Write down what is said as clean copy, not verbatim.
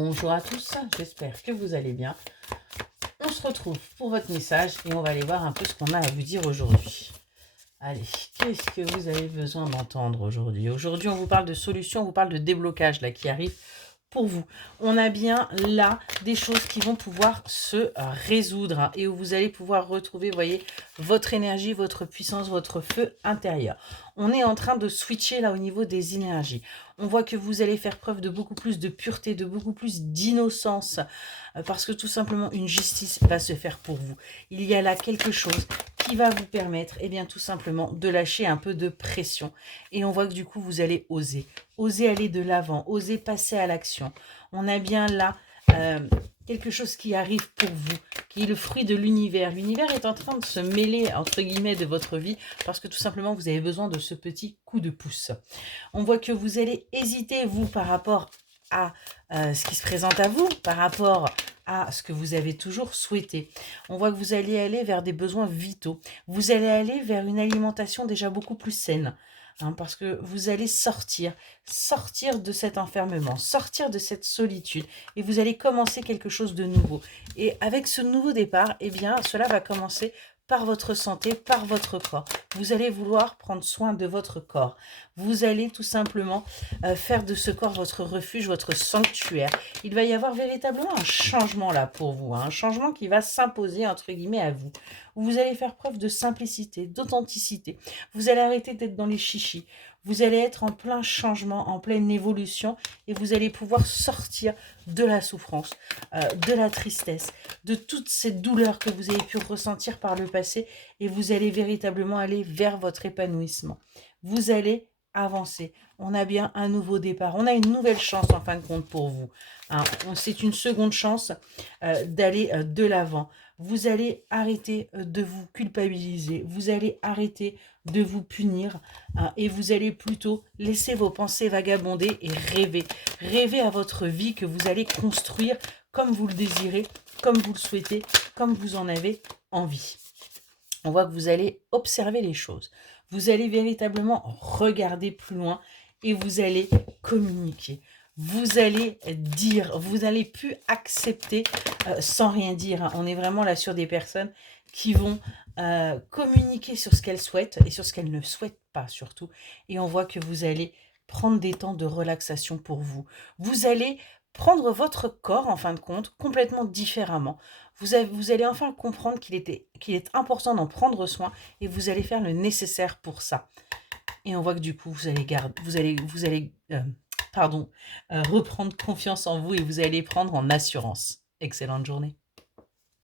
Bonjour à tous, j'espère que vous allez bien. On se retrouve pour votre message et on va aller voir un peu ce qu'on a à vous dire aujourd'hui. Allez, qu'est-ce que vous avez besoin d'entendre aujourd'hui? Aujourd'hui, on vous parle de solutions, on vous parle de déblocage là qui arrive pour vous. On a bien là des choses qui vont pouvoir se résoudre hein, et où vous allez pouvoir retrouver, vous voyez, votre énergie, votre puissance, votre feu intérieur. On est en train de switcher là au niveau des énergies. On voit que vous allez faire preuve de beaucoup plus de pureté, de beaucoup plus d'innocence, parce que tout simplement une justice va se faire pour vous. Il y a là quelque chose qui va vous permettre, eh bien, tout simplement de lâcher un peu de pression. Et on voit que du coup, vous allez oser aller de l'avant, oser passer à l'action. On a bien là quelque chose qui arrive pour vous, qui est le fruit de l'univers. L'univers est en train de se mêler, entre guillemets, de votre vie, parce que tout simplement, vous avez besoin de ce petit coup de pouce. On voit que vous allez hésiter, vous, par rapport à ce qui se présente à vous, par rapport à ce que vous avez toujours souhaité. On voit que vous allez aller vers des besoins vitaux. Vous allez aller vers une alimentation déjà beaucoup plus saine. Hein, parce que vous allez sortir de cet enfermement, sortir de cette solitude et vous allez commencer quelque chose de nouveau. Et avec ce nouveau départ, eh bien, cela va commencer par votre santé, par votre corps. Vous allez vouloir prendre soin de votre corps. Vous allez tout simplement faire de ce corps votre refuge, votre sanctuaire. Il va y avoir véritablement un changement là pour vous, hein, un changement qui va s'imposer entre guillemets à vous. Vous allez faire preuve de simplicité, d'authenticité. Vous allez arrêter d'être dans les chichis. Vous allez être en plein changement, en pleine évolution et vous allez pouvoir sortir de la souffrance, de la tristesse, de toutes ces douleurs que vous avez pu ressentir par le passé et vous allez véritablement aller vers votre épanouissement. Vous allez avancer. On a bien un nouveau départ. On a une nouvelle chance en fin de compte pour vous. Hein. C'est une seconde chance d'aller de l'avant. Vous allez arrêter de vous culpabiliser. Vous allez arrêter de vous punir hein, et vous allez plutôt laisser vos pensées vagabonder et rêver. Rêver à votre vie que vous allez construire comme vous le désirez, comme vous le souhaitez, comme vous en avez envie. On voit que vous allez observer les choses. Vous allez véritablement regarder plus loin et vous allez communiquer. Vous allez dire, vous n'allez plus accepter sans rien dire. Hein. On est vraiment là sur des personnes qui vont communiquer sur ce qu'elles souhaitent et sur ce qu'elles ne souhaitent pas surtout. Et on voit que vous allez prendre des temps de relaxation pour vous. Vous allez prendre votre corps, en fin de compte, complètement différemment. Vous allez enfin comprendre qu'il est important d'en prendre soin et vous allez faire le nécessaire pour ça. Et on voit que du coup, vous allez reprendre confiance en vous et vous allez prendre en assurance. Excellente journée.